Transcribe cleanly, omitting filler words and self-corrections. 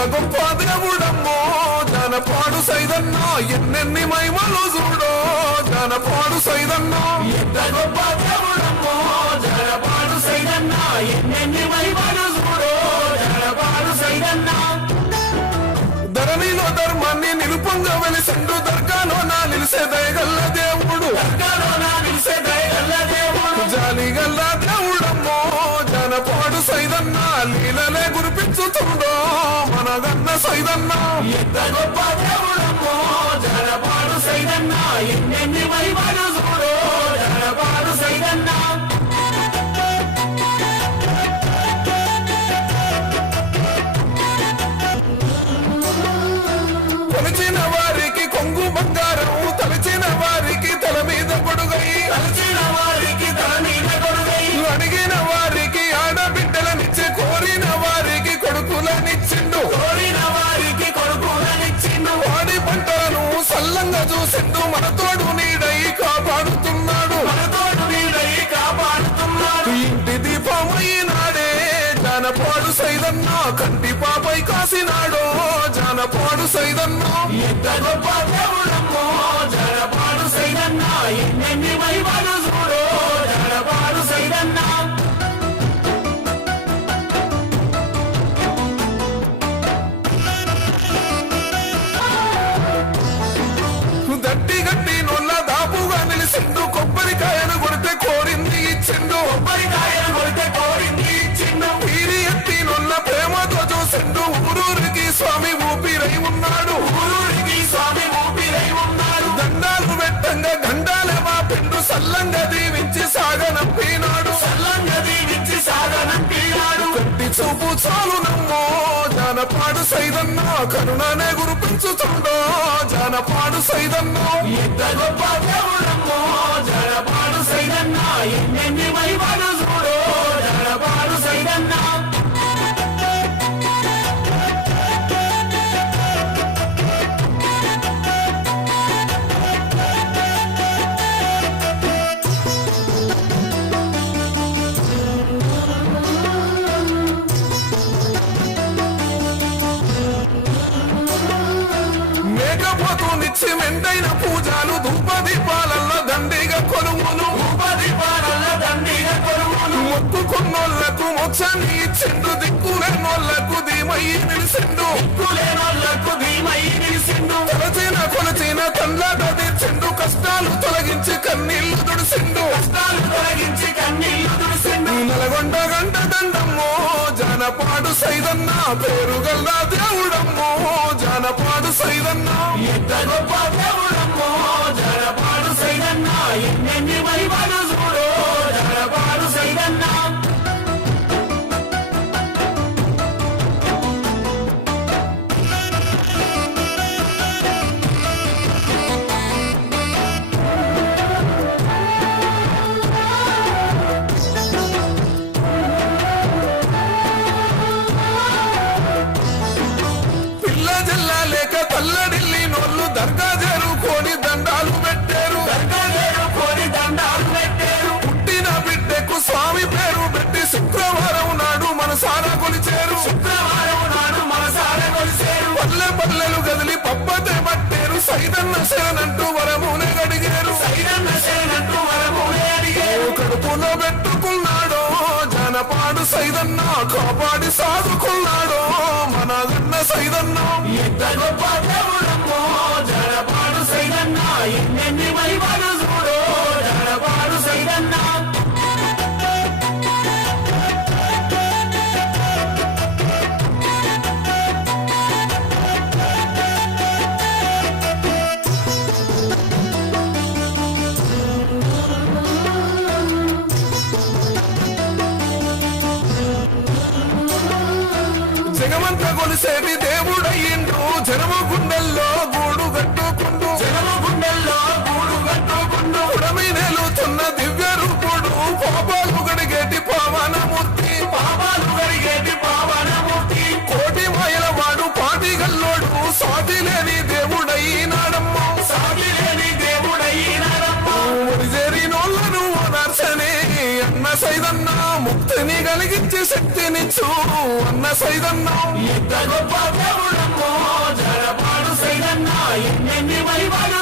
ఎంత గొప్ప దేవుడమ్మో జానపాడు సైదన్న ఎన్నెన్ని మహిమలు చూడో జానపాడు సైదన్న ఎంత గొప్ప దేవుడమ్మో జానపాడు సైదన్న ఎన్నెన్ని మహిమలు చూడో జానపాడు సైదన్న ధరణిలో ధర్మాన్ని నిలుపంగా వెలిసిండు దర్గాలో నా నిలిసే దయగల్ల దేవుడు దర్గాలో నా నిలిసే దయగల్ల దేవుడు జాలిగల్ల దేవుడమ్మో జానపాడు సైదన్న లీలలే గురిపించుతుండో మనగన్న సైదన్న ఎంత గొప్ప దేవుడమ్మో జానపాడు సైదన్న ఎన్నెన్ని మహిమలు చూడో జానపాడు సైదన్న కొలిచిన వారికి కొంగు బంగారం తలచిన వారికి తల మీద గొడుగై తలచిన వారికి తల మీద గొడుగై అడిగిన వారికి ఆడబిడ్డలనిచ్చి కోరిన వారికి కొడుకులనిచ్చిండు కోరిన వారికి కొడుకులనిచ్చిండు వాడి పంటలను సల్లంగా చూసిండు మన తోడు నీడై కాపాడుతున్నాడు మన తోడు నీడై కాపాడుతున్నాడు ఇంటి దీపమైనాడే జానపాడు సైదన్న కంటి పాపై కాసినాడో జానపాడు సైదన్న ఎంత గొప్ప దేవుడమ్మో జానపాడు సైదన్న ఎన్నెన్ని మహిమలు చూడో జానపాడు సైదన్న దట్టి గట్టి నొల్ల దాపుగా నిలిసిండు కొబ్బరికాయను కొడితే కోరింది ఇచ్చిండు కొబ్బరికాయలు కొడితే కోరింది ఇచ్చిండు వీరి ఎత్తి నొల్ల ప్రేమతో చూసిండు ఊరూరికి స్వామి ఊపిరై ఉన్నాడు ఊరూరికి స్వామి ఊపిరై ఉన్నాడు దండాలు పెట్టంగా గండాలే మా పిండు సల్లంగా దీవించి సాగనంపినాడు సల్లంగా దీవించి సాగనంపినాడు కంటి చూపు చాలు నమ్మో జానపాడు సైదన్న కరుణనే గురిపించుతుండో జానపాడు సైదన్న ఎంత గొప్ప దేవుడమ్మో జానపాడు సైదన్న ఎన్నెన్ని మహిమలు చూడో జానపాడు సైదన్న మేకపోతునిచ్చి మెండైన పూజలు ధూప దీపాలల్లో దండిగా కొలువులు ఉపదీపాలలో దండిగా కొలువులు మొక్కుకున్నోళ్లకు మోక్షాన్ని ఇచ్చిండు దిక్కులేనోళ్లకు ధీమై నిలిసిండు కులేనోళ్లకు ధీమై నిలిసిండు తలచిన కొలచిన కళ్ళాట తీర్చిండు కష్టాలు తొలగించి కన్నీళ్లు తుడిసిండు కష్టాలు తొలగించి కన్నీళ్లు తుడిసిండు నల్గొండ గంట దండమ్మో జానపాడు సైదన్న పేరుగల్ల దేవుడమ్మో జానపాడు సైదన్న ఎంత గొప్ప దేవుడమ్మో జానపాడు సైదన్న ఎన్నెన్ని మహిమలు చూడో జానపాడు సైదన్న పిల్ల జిల్లా లేక తల్లడిల్లి నోళ్ళు దర్గా చేరుకొని దండాలు పెట్టారు దర్గా చేరుకొని దండాలు పెట్టారు పుట్టిన బిడ్డకు స్వామి పేరు పెట్టి శుక్రవారం నాడు మనసారా కొలిచేరు శుక్రవారం నాడు మనసారా కొలిసేరు పల్లె పల్లెలు గదిలి పబ్బతే పట్టేరు సైదన్న శరణంటూ వరమునే గడిగారు సైదన్న శరణంటూ వరమునే అడిగారు కడుపులో పెట్టుకున్నాడో జానపాడు సైదన్న కాపాడి సాదుకున్నాడో మన గన్న సైదన్న ఎంత గొప్ప దేవుడమ్మో జానపాడు సైదన్న ఎన్నెన్ని మహిమలు చూడో జానపాడు సైదన్న జగమంత కొలిసేటి దేవుడయ్యిండు జనము గుండెల్లో గూడు కట్టుకుండు జనము గుండెల్లో గూడు కట్టుకుండు ఉడమి నేలుతున్న దివ్య రూపుడు పాపాలు గడిగేటి పావనమూర్తి పాపాలు కడిగేటి పావనమూర్తి కోటి మాయల వాడు పాటి గల్లోడు సాటి లేని దేవుడయ్యినాడమ్మా సాటి లేని దేవుడయ్యినాడమ్మా చేరినోళ్ళను నర్సనే అన్న సైదన్న ముక్తిని కలిగించే శక్తినిచ్చు అన్న సైదన్న ఎంత గొప్ప దేవుడమ్మో జడపాడు సైదన్న ఎన్నెన్ని మహిమలు